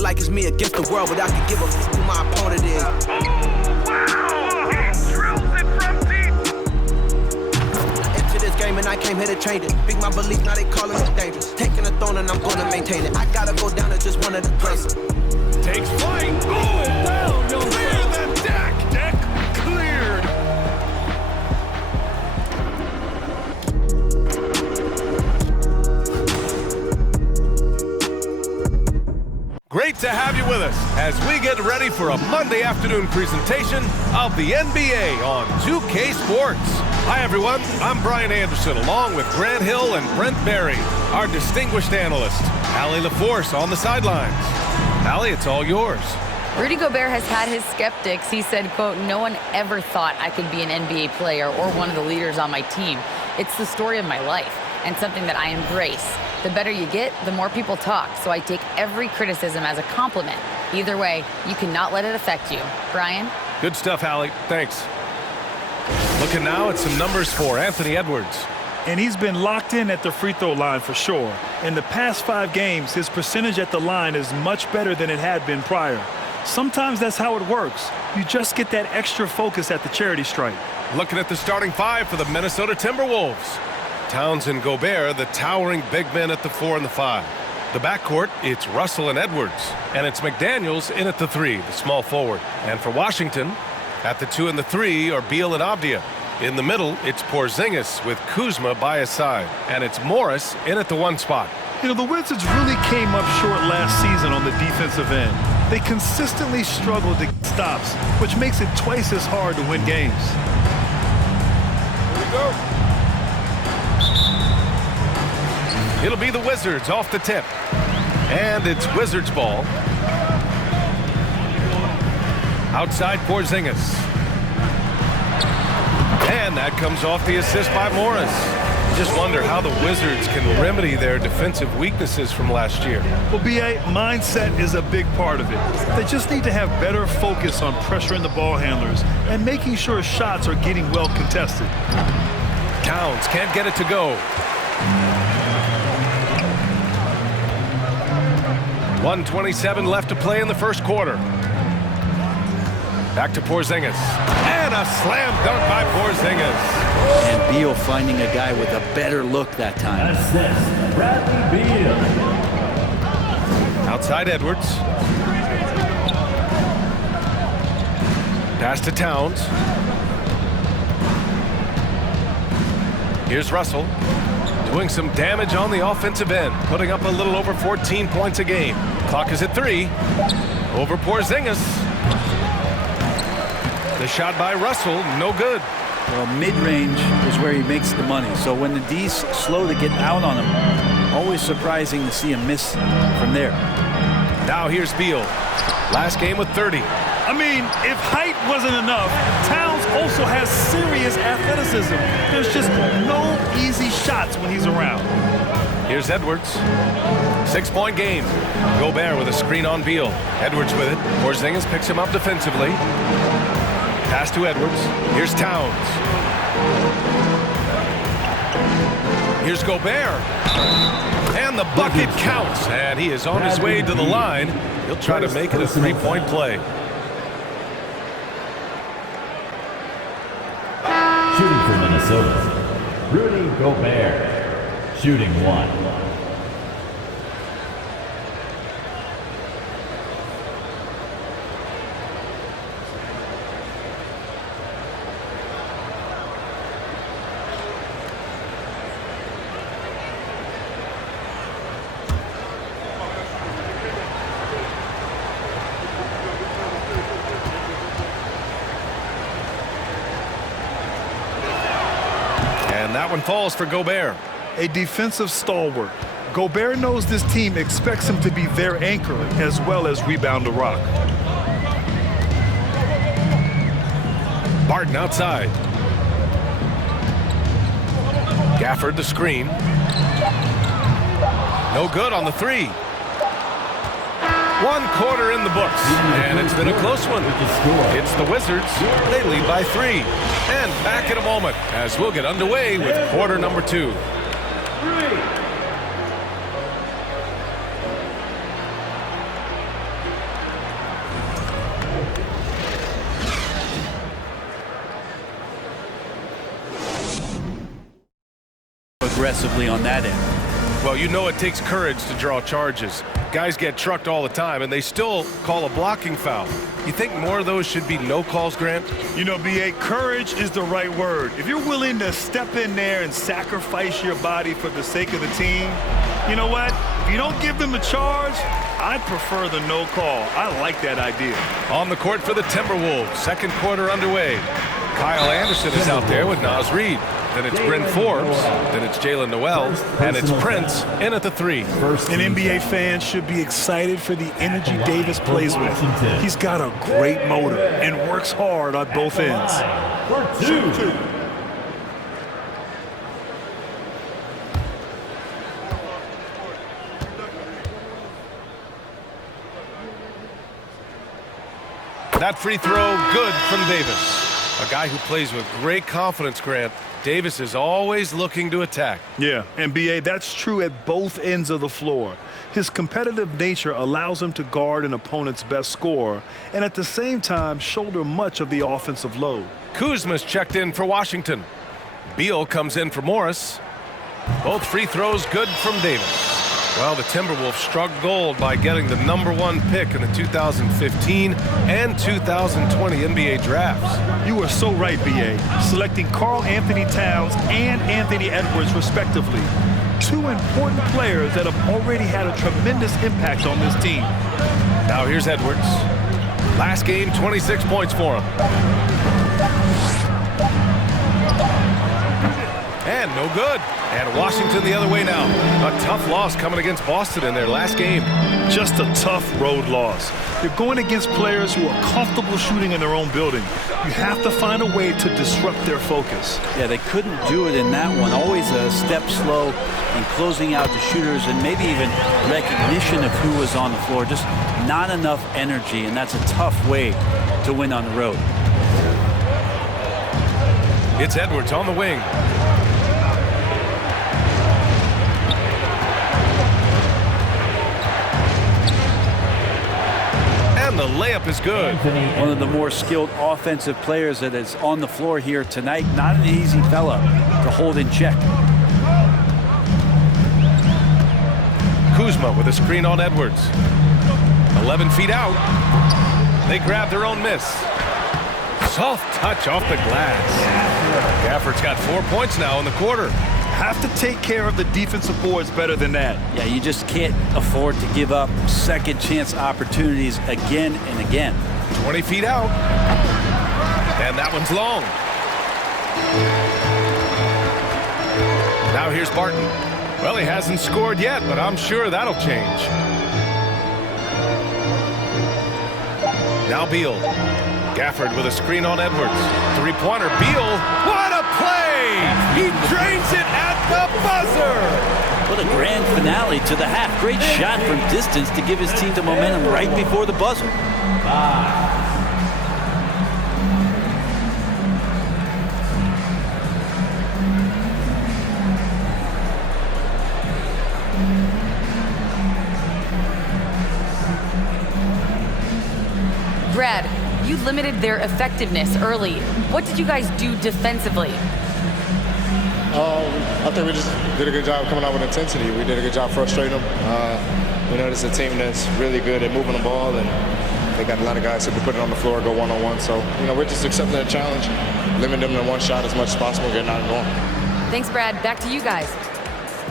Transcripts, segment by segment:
like it's me against the world, but I can give a f who my opponent is. Game and I came here to change it. Big my belief, now they calling it dangerous. Taking a throne and I'm gonna maintain it. I gotta go down as just one of the greatest. Takes flight, going down, clear the deck, cleared. Great to have you with us as we get ready for a Monday afternoon presentation of the NBA on 2K Sports. Hi everyone, I'm Brian Anderson along with Grant Hill and Brent Berry, our distinguished analyst. Allie LaForce on the sidelines. Allie, it's all yours. Rudy Gobert has had his skeptics. He said, quote, "No one ever thought I could be an NBA player or one of the leaders on my team. It's the story of my life and something that I embrace. The better you get, the more people talk, so I take every criticism as a compliment. Either way, you cannot let it affect you." Brian? Good stuff, Allie. Thanks. Looking now at some numbers for Anthony Edwards. And he's been locked in at the free throw line for sure. In the past 5 games, his percentage at the line is much better than it had been prior. Sometimes that's how it works. You just get that extra focus at the charity stripe. Looking at the starting 5 for the Minnesota Timberwolves. Towns and Gobert, the towering big men at the 4 and the 5. The backcourt, it's Russell and Edwards. And it's McDaniels in at the 3, the small forward. And for Washington, at the 2 and the 3 are Beal and Avdia. In the middle, it's Porzingis with Kuzma by his side. And it's Morris in at the 1 spot. You know, the Wizards really came up short last season on the defensive end. They consistently struggled to get stops, which makes it twice as hard to win games. Here we go. It'll be the Wizards off the tip. And it's Wizards ball. Outside Porzingis. And that comes off the assist by Morris. Just wonder how the Wizards can remedy their defensive weaknesses from last year. Well, B.A., mindset is a big part of it. They just need to have better focus on pressuring the ball handlers and making sure shots are getting well contested. Towns can't get it to go. 1:27 left to play in the first quarter. Back to Porzingis. And a slam dunk by Porzingis. And Beal finding a guy with a better look that time. Assist, Bradley Beal. Outside Edwards. Pass to Towns. Here's Russell. Doing some damage on the offensive end. Putting up a little over 14 points a game. Clock is at 3. Over Porzingis. The shot by Russell, no good. Well, mid-range is where he makes the money. So when the D's slow to get out on him, always surprising to see him miss from there. Now here's Beal. Last game with 30. I mean, if height wasn't enough, Towns also has serious athleticism. There's just no easy shots when he's around. Here's Edwards. 6-point game. Gobert with a screen on Beal. Edwards with it. Porzingis picks him up defensively. Pass to Edwards. Here's Towns. Here's Gobert. And the bucket counts. And he is on his way to the line. He'll try to make it a 3-point play. Shooting for Minnesota, Rudy Gobert. Shooting 1. And that one falls for Gobert. A defensive stalwart. Gobert knows this team expects him to be their anchor as well as rebound the rock. Barton outside. Gafford the screen. No good on the 3. 1 quarter in the books, and it's been a close one. It's the Wizards. They lead by 3. And back in a moment as we'll get underway with quarter number 2. aggressively on that end. Well, you know it takes courage to draw charges. Guys get trucked all the time, and they still call a blocking foul. You think more of those should be no calls, Grant? You know, B.A., courage is the right word. If you're willing to step in there and sacrifice your body for the sake of the team, you know what? If you don't give them a charge, I prefer the no call. I like that idea. On the court for the Timberwolves, second quarter underway. Kyle Anderson is out there with Naz Reid. Then it's Bryn Forbes, then it's Jalen Noel, and it's Prince in at the 3. An NBA fan should be excited for the energy Davis plays with. He's got a great motor and works hard on both ends. That free throw, good from Davis. A guy who plays with great confidence, Grant. Davis is always looking to attack. Yeah, and B.A., that's true at both ends of the floor. His competitive nature allows him to guard an opponent's best scorer and at the same time shoulder much of the offensive load. Kuzma's checked in for Washington. Beal comes in for Morris. Both free throws good from Davis. Well, the Timberwolves struck gold by getting the #1 pick in the 2015 and 2020 NBA drafts. You are so right, B.A. Selecting Karl Anthony Towns and Anthony Edwards, respectively. Two important players that have already had a tremendous impact on this team. Now here's Edwards. Last game, 26 points for him. And no good. And Washington the other way now. A tough loss coming against Boston in their last game. Just a tough road loss. You're going against players who are comfortable shooting in their own building. You have to find a way to disrupt their focus. Yeah, they couldn't do it in that one. Always a step slow in closing out the shooters and maybe even recognition of who was on the floor. Just not enough energy, and that's a tough way to win on the road. It's Edwards on the wing. And the layup is good. One of the more skilled offensive players that is on the floor here tonight. Not an easy fella to hold in check. Kuzma with a screen on Edwards. 11 feet out. They grab their own miss. Soft touch off the glass. Gafford's got 4 points now in the quarter. Have to take care of the defensive boards better than that. Yeah, you just can't afford to give up second chance opportunities again and again. 20 feet out. And that one's long. Now here's Barton. Well, he hasn't scored yet, but I'm sure that'll change. Now Beal. Gafford with a screen on Edwards. Three-pointer. Beal. What a play! He drains it at the buzzer! What a grand finale to the half. Great shot from distance to give his team the momentum right before the buzzer. Brad, you limited their effectiveness early. What did you guys do defensively? I think we just did a good job coming out with intensity. We did a good job frustrating them. We know this is a team that's really good at moving the ball, and they got a lot of guys who can put it on the floor, go one-on-one. So, we're just accepting that challenge, limiting them to one shot as much as possible, getting out and going. Thanks, Brad. Back to you guys.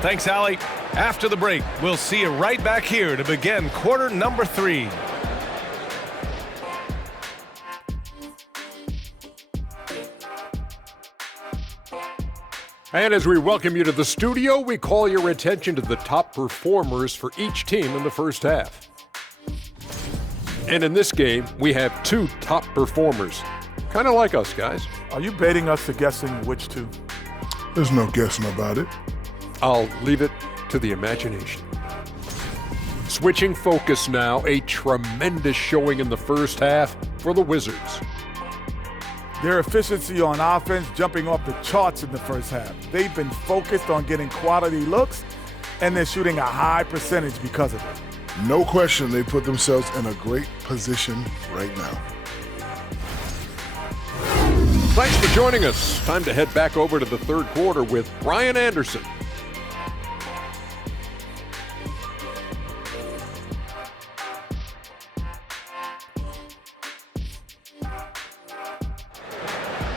Thanks, Allie. After the break, we'll see you right back here to begin quarter number 3. And as we welcome you to the studio, we call your attention to the top performers for each team in the first half. And in this game, we have 2 top performers. Kind of like us, guys. Are you baiting us to guessing which 2? There's no guessing about it. I'll leave it to the imagination. Switching focus now, a tremendous showing in the first half for the Wizards. Their efficiency on offense jumping off the charts in the first half. They've been focused on getting quality looks, and they're shooting a high percentage because of it. No question they put themselves in a great position right now. Thanks for joining us. Time to head back over to the third quarter with Brian Anderson.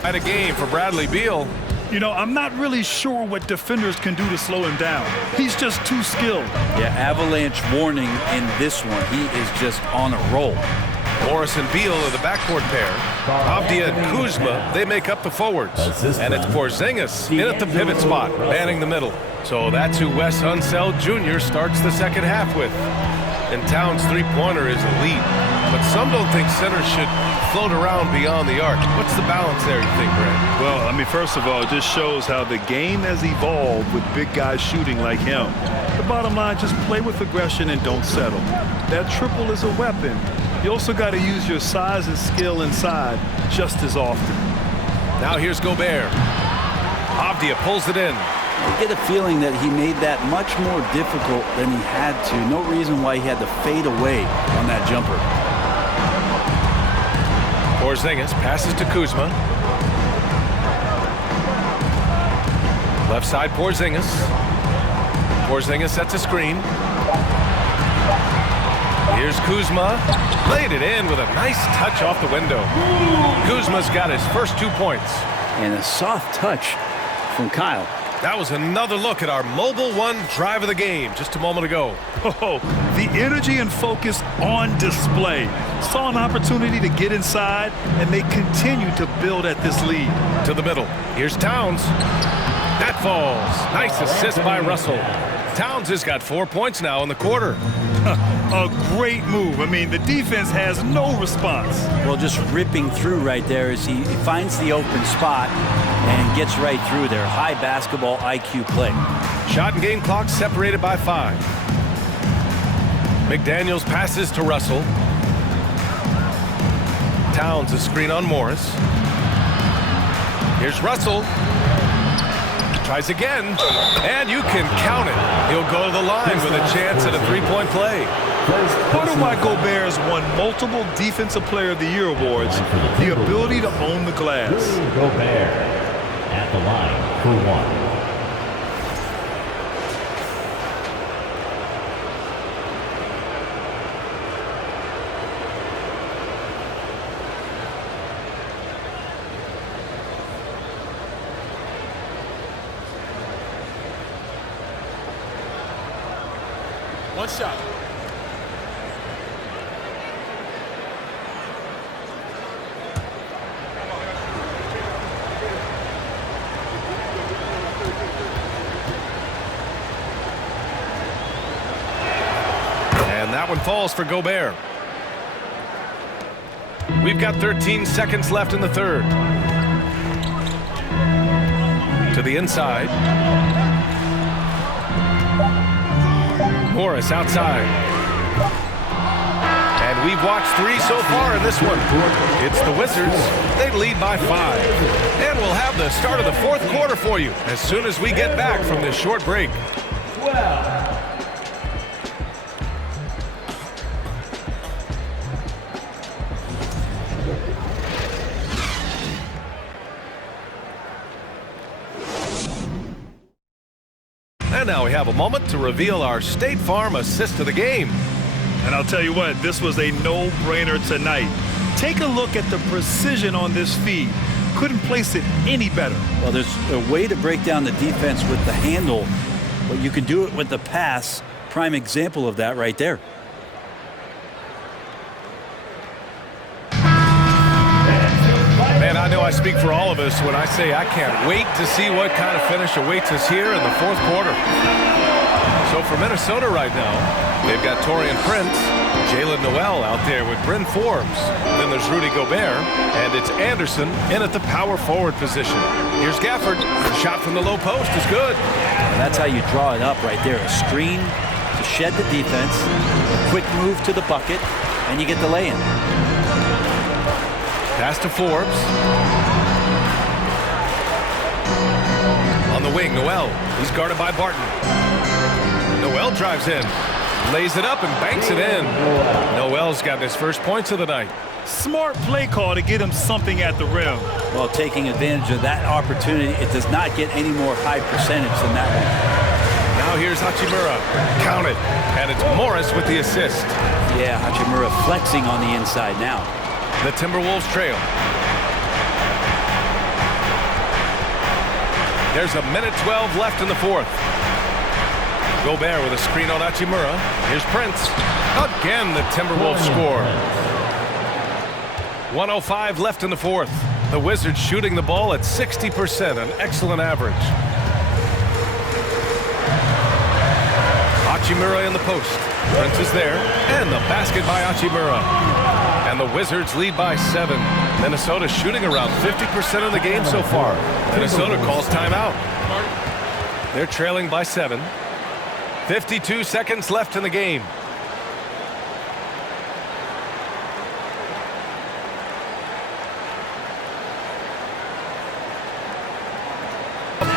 Had a game for Bradley Beal. You know, I'm not really sure what defenders can do to slow him down. He's just too skilled. Yeah, avalanche warning in this one. He is just on a roll. Morris and Beal are the backcourt pair. Avdia and Kuzma, they make up the forwards. And it's Porzingis in at the pivot spot, manning the middle. So that's who Wes Unseld Jr. starts the second half with. And Towns' three-pointer is elite. But some don't think centers should float around beyond the arc. What's the balance there, you think, Brad? Well, I mean, first of all, it just shows how the game has evolved with big guys shooting like him. The bottom line, just play with aggression and don't settle. That triple is a weapon. You also got to use your size and skill inside just as often. Now here's Gobert. Avdia pulls it in. I get a feeling that he made that much more difficult than he had to. No reason why he had to fade away on that jumper. Porzingis passes to Kuzma. Left side Porzingis. Porzingis sets a screen. Here's Kuzma. Laid it in with a nice touch off the window. Kuzma's got his first 2 points. And a soft touch from Kyle. That was another look at our Mobile One drive of the game just a moment ago. Oh, the energy and focus on display. Saw an opportunity to get inside, and they continue to build at this lead. To the middle. Here's Towns. That falls. Nice assist by Russell. Towns has got 4 points now in the quarter. A great move. I mean, the defense has no response. Well, just ripping through right there as he finds the open spot and gets right through there. High basketball IQ play. Shot and game clock separated by 5. McDaniels passes to Russell. Towns a screen on Morris. Here's Russell. Tries again, and you can count it. He'll go to the line with a chance at a three-point play. Part of why Gobert has won multiple Defensive Player of the Year awards, the ability to own the glass. Gobert at the line for one. One shot. And that one falls for Gobert. We've got 13 seconds left in the third. To the inside. Morris outside. And we've watched 3 so far in this one. It's the Wizards. They lead by 5. And we'll have the start of the fourth quarter for you as soon as we get back from this short break. And now we have a moment to reveal our State Farm assist of the game. And I'll tell you what, this was a no-brainer tonight. Take a look at the precision on this feed. Couldn't place it any better. Well, there's a way to break down the defense with the handle, but you can do it with the pass. Prime example of that right there. Man, I know I speak for all of us when I say I can't wait to see what kind of finish awaits us here in the fourth quarter. So for Minnesota right now, they've got Taurean Prince, Jalen Noel out there with Bryn Forbes. Then there's Rudy Gobert, and it's Anderson in at the power forward position. Here's Gafford. The shot from the low post is good. And that's how you draw it up right there. A screen to shed the defense, a quick move to the bucket, and you get the lay-in. Pass to Forbes. On the wing, Noel. He's guarded by Barton. Noel drives in. Lays it up and banks it in. Noel's got his first points of the night. Smart play call to get him something at the rim. Well, taking advantage of that opportunity, it does not get any more high percentage than that one. Now here's Hachimura. Count it. And it's Morris with the assist. Yeah, Hachimura flexing on the inside now. The Timberwolves trail. There's a minute 12 left in the fourth. Gobert with a screen on Hachimura. Here's Prince. Again, the Timberwolves score. 1:05 left in the fourth. The Wizards shooting the ball at 60%, an excellent average. Hachimura in the post. Prince is there, and the basket by Hachimura. And the Wizards lead by 7. Minnesota shooting around 50% of the game so far. Minnesota calls timeout. They're trailing by 7. 52 seconds left in the game.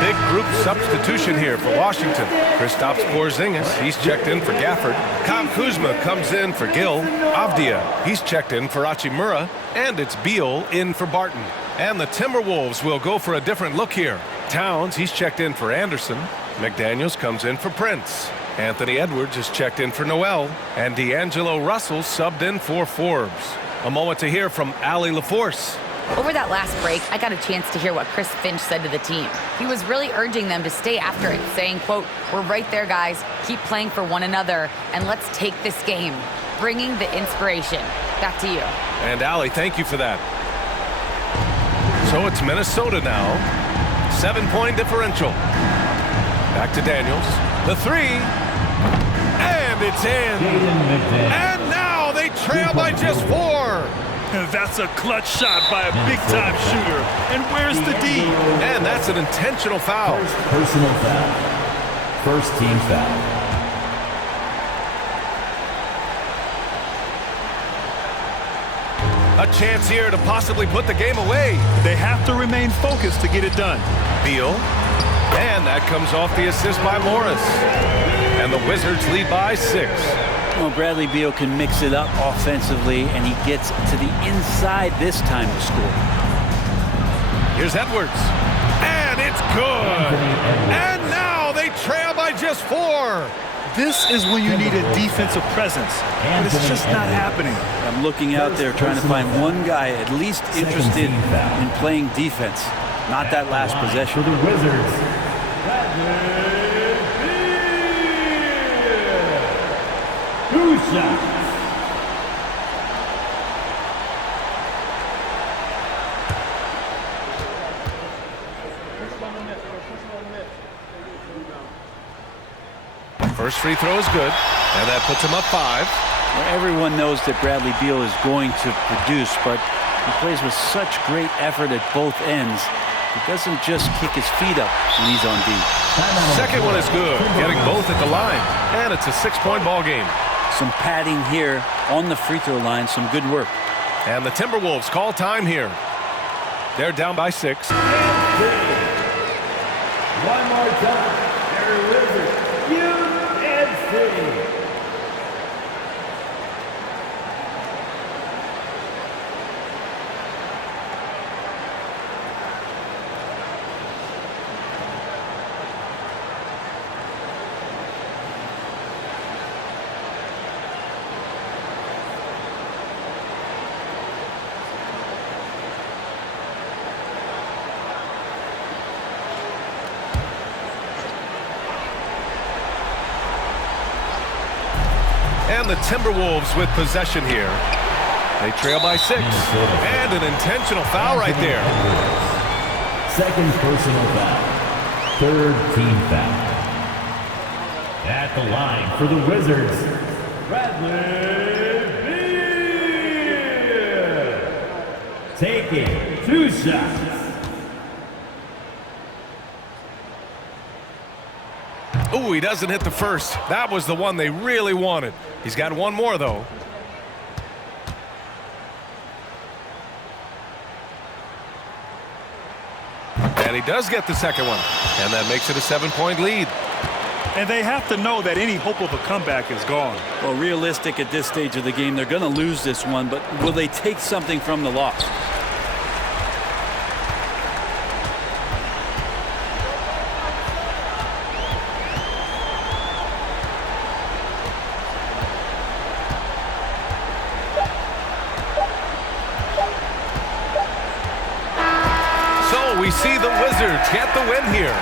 Big group substitution here for Washington. Kristaps Porzingis, he's checked in for Gafford. Kyle Kuzma comes in for Gill. Avdia, he's checked in for Hachimura. And it's Beal in for Barton. And the Timberwolves will go for a different look here. Towns, he's checked in for Anderson. McDaniels comes in for Prince. Anthony Edwards is checked in for Noel. And D'Angelo Russell subbed in for Forbes. A moment to hear from Allie LaForce. Over that last break, I got a chance to hear what Chris Finch said to the team. He was really urging them to stay after it, saying, quote, "We're right there, guys. Keep playing for one another, and let's take this game." Bringing the inspiration. Back to you. And Allie, thank you for that. So it's Minnesota now. 7-point differential. Back to Daniels. The three. And it's in. And now they trail by just 4. That's a clutch shot by a big-time shooter. And where's the D? And that's an intentional foul. Personal foul. First team foul. A chance here to possibly put the game away. They have to remain focused to get it done. Beal. And that comes off the assist by Morris. And the Wizards lead by 6. Well, Bradley Beal can mix it up offensively, and he gets to the inside this time to score. Here's Edwards. And it's good. And now they trail by just 4. This is when you need a defensive presence, but it's just not happening. I'm looking out there trying to find one guy at least interested in playing defense, not that last possession. For the Wizards. First free throw is good, and that puts him up 5. Well, everyone knows that Bradley Beal is going to produce, but he plays with such great effort at both ends. He doesn't just kick his feet up when he's on D. Second one is good, getting both at the line, and it's a 6-point ball game. Some padding here on the free throw line, some good work. And the Timberwolves call time here. They're down by 6. One more time. They're Wizards. UNC. And the Timberwolves with possession here. They trail by 6. And an intentional foul right there. Second personal foul. Third team foul. At the line for the Wizards, Bradley Beal. Taking 2 shots. Ooh, he doesn't hit the first. That was the one they really wanted. He's got one more, though. And he does get the second one. And that makes it a 7-point lead. And they have to know that any hope of a comeback is gone. Well, realistic at this stage of the game, they're going to lose this one, but will they take something from the loss? we see the Wizards get the win here.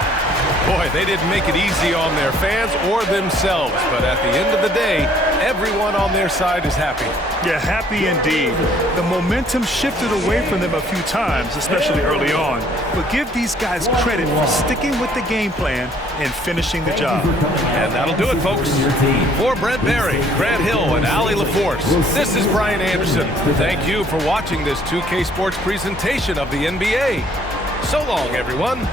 Boy, they didn't make it easy on their fans or themselves, but at the end of the day, everyone on their side is happy. Yeah, happy indeed. The momentum shifted away from them a few times, especially early on. But give these guys credit for sticking with the game plan and finishing the job. And that'll do it, folks. For Brent Barry, Grant Hill, and Allie LaForce, this is Brian Anderson. Thank you for watching this 2K Sports presentation of the NBA. So long, everyone.